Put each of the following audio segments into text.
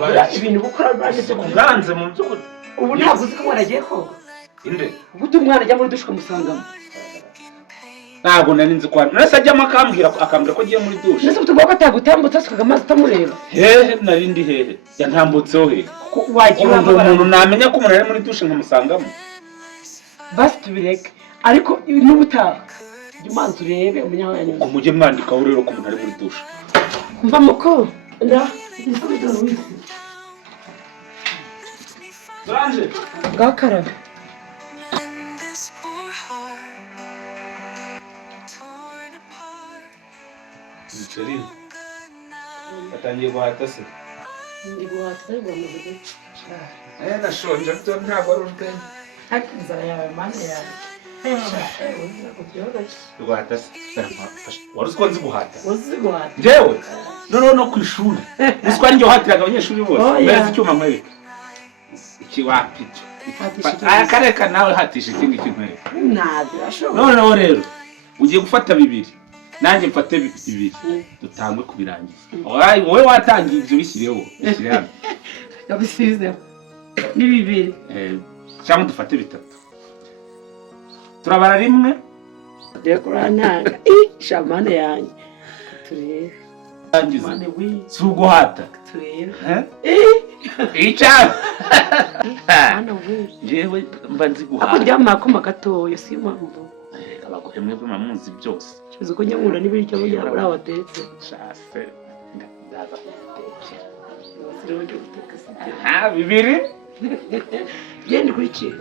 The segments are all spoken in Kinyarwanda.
bura ibintu bukora banditse kuganze mu by'ukuri ubu ntabwo uzi ko umwana agiye koga inde gute umwana ajya muri dushe ukamusangamo ntabwo nari nzi ko nese ajyamo akambwira ko agiye muri dushe nese utubwo ko atagutambutse asukaga amazi utamureba hehe nari ndi hehe yantambutseho hehe umuntu namenya ko umuntu ari muri dushe nkamusangamo basi tubireke ariko n'ubutaha jya umanza urebe umenya aho yanyuze mujye mwandikaho rero ko umuntu ari muri dushe mva muko nda igisubizo wisi Solange bwakarabe Micheline atangiye guhata se ndi guhata ariko bamaze nashonje ntabwo ari urwenya ariko inzara yawe mana yawe guhata se wari uzi ko nzi guhata uzi guhata njyewe noneho no ku ishuri uzi ko ari njye wahatiraga abanyeshuri bose mbereze icyuma nkwereke iki wapito akareka nawe hatisha ikindi nkwereke ntabwo ashobora noneho rero ugiye gufata bibiri nanjye mfate bibiri dutangwe kubirangiza wowe watangiye ibyo bishyireho bishyire hano yabisizeho ni bibiri cyangwa dufate bitatu turabara rimwe dekorantanga shamane yanjye turebe tangiza si uguhata turebe icyaba hano we njyewe mba nzi guhata ako ryamara akoma gatoya si impamvu abagore mwebwe muzi byose uzi ko nyamura n'ibiryo burya buri aho watetse shase ndaza kugutekera bibiri genda ukurikiye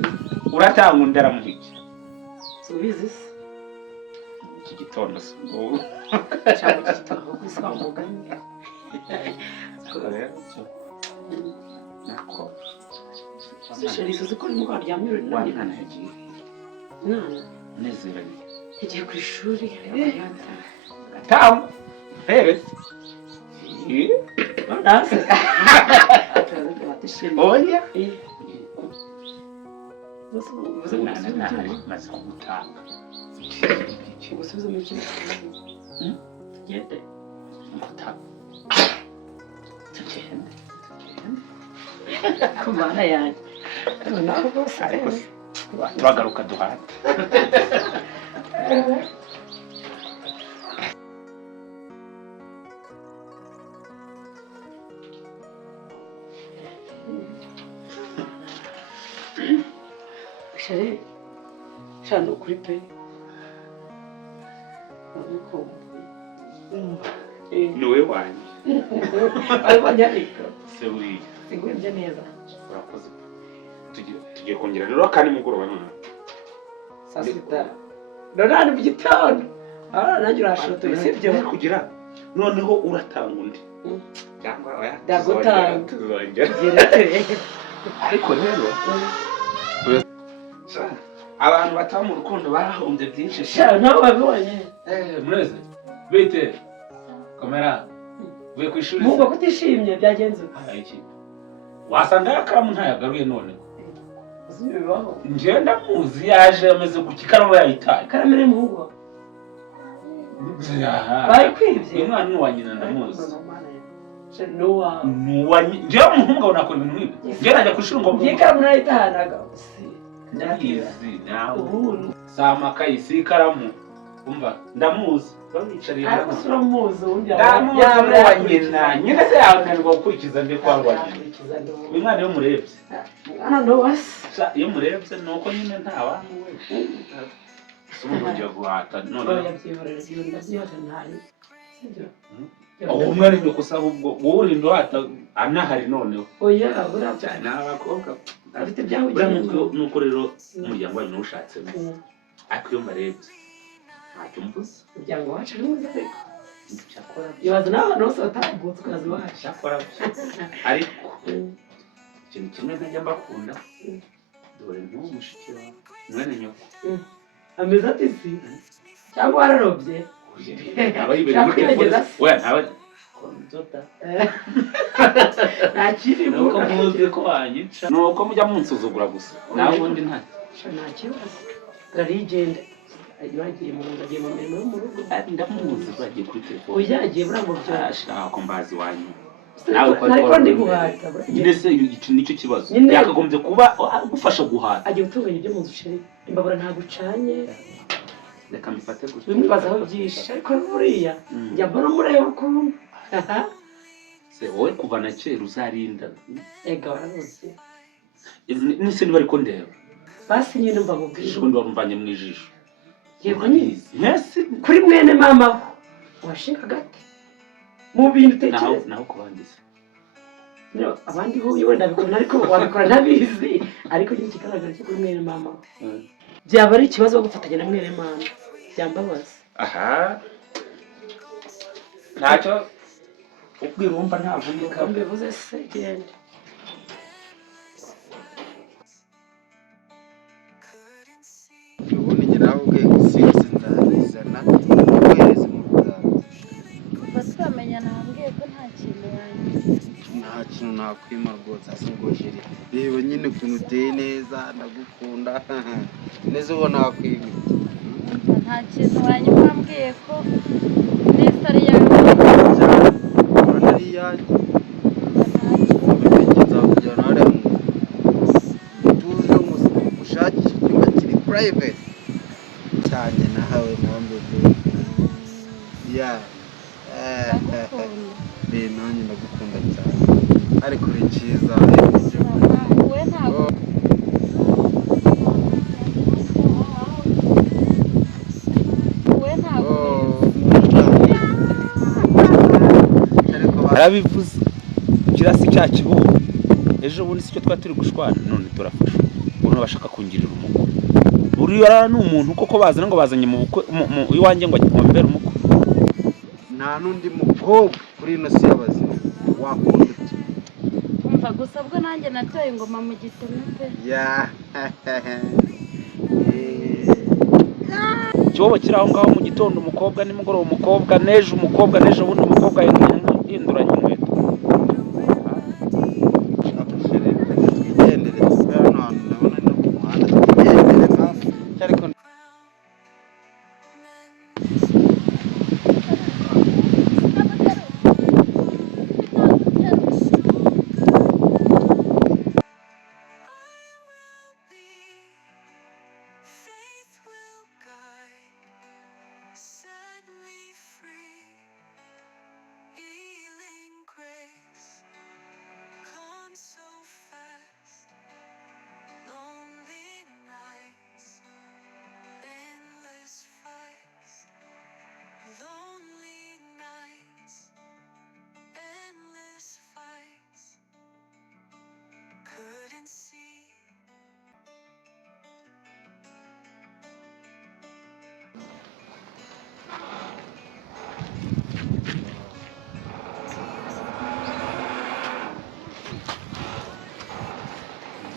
uratanga undi aramuhiki subizi se iki gitondo se ngo cyangwa gitaho gusa umugani nako sheri uzi ko ni mugabo aryamye uri nani mwana yagiye mwana nezeranye yagiye ku ishuri gatamu hereze nase oya maze kugutanga ugusubiza mu kintu tugende tugende ku mana yanjye naho bose ariko turagaruka duhate sheri shano kuri pe niwe wanjye ariko nyariko se buriya singwebye neza urakoze tugiye kongera rero kandi mugoroba none saa sita none mu gitondo nanjye urashotoye sibyo kugira noneho uratanga undi cyangwa oya ndagutanga tuzongera ariko rero abantu bataba mu rukundo bahombye byinshi nawe wabibonye mureze bite kamera uvuye ku ishuri mugo kutishimye byagenze iki wasanga yakaramu ntayagaruye none uzibibaho ngenda muzi yaje ameze ku kikaramu yayitaye karamere mugo bari kwibye umwana ni wa nyina ndamuzi nuwa njyewe umuhungu abona akora ibintu nk'ibi njyewe najya ku ishuri ngo ikaramu nayitahanaga ndabizi nawe si amakayi si ikaramu umva ndamuzi bamwicariye ariko si uramuzi ubundi ndamuzi wa nyina nyine se yananirwa gukurikiza ndi kwa rwa nyina uyu mwana iyo murebye mwana nowase iyo murebye ni uko nyine nta bantu we si umuntu ugiye guhata noneho yabyihorera iyo ndabyihoje ntari sibyo uwo mwana ni gusa ahubwo wowe urinda uhata anahari noneho oya burabya ni abakobwa afite byahugiye nuko rero umuryango wanyu n'ushatsemo ariko iyo mbarebye ntacyo mvuze umuryango wacu ari mwiza ariko cyakora ibaze n'abantu bose batambutse ukazi wacu cyakora ariko ikintu kimwe ntajya mbakunda dore n'uwo mushiki wawe mwene nyoko ameze ati si cyangwa wararobye aba yibereye muri telefone we ntaba nta kiri nuko muzi ko wanyica nuko mujya munsuzugura gusa nawe ubundi nta kibazo garigende yagiye mu nzu agiye mu mirimo yo mu rugo ndamuzi bagiye kuri telefone uyagiye burango byashaka ko mbazi wanyu nawe ariko ndi guhata nyine se iki nicyo kibazo Nyine- yakagombye kuba agufasha guhata agiye gutunganya ibyo mu nzu sheri imbabura ntabwo ucanye reka mbifate gutya bimwibazaho byinshi ariko buriya njya mbona umureba ukuntu se wowe kuva na kera uzarinda ega warabuze nise niba ariko ndeba basi nyine mva mubwije ijisho ndi warumvanye mu ijisho yego nyine mwese kuri mwene mama washinga gati mu bintu utekereza naho kubangiza abandi ho wenda bikora ariko wabikora ntabizi ariko nyine kigaragara cyo kuri mwene mama byaba ari ikibazo cyo gufatanya na mwene mama byambabaza aha ntacyo ubwira wumva ntavunika mbivuze se genda ubundi njye nawe ubwe sinzi nzabizana kohereza mu Rwanda kuva twamenya nambwiye ko nta kintu wanjye nta kintu nakwima rwose asingojere reba nyine ukuntu uteye neza ndagukunda neza ubona wakwima nta kintu wanjye wambwiye ko neza ari yawe urabona ari iyanjye ubimenye nzakujyana hariya mu tuze mushakishe icyumba kiri private cyane nahawe mwambebe ya nanjye ndagukunda cyane ariko uri cyiza we ntabwo we ntabwo arabivuze kirasi cya kibuga ejo bundi sicyo twari turi gushwana none turafasha umuntu bashaka kungirira umukwe buriya ni umuntu koko bazana ngo bazanye mu bukwe iwanjye ngo mbere umukwe nta n'undi mukobwa kuri ino si y'abazima wakunda uti umva gusa bwo nanjye natoye ingoma mu giteme pe ya cyobo kiri aho ngaho mu gitondo umukobwa nimugoroba umukobwa n'ejo umukobwa n'ejo bundi umukobwa yahinduranye inkweto twigendere tuve hano hantu ndabona no ku muhanda twigendere ariko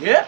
Yeah.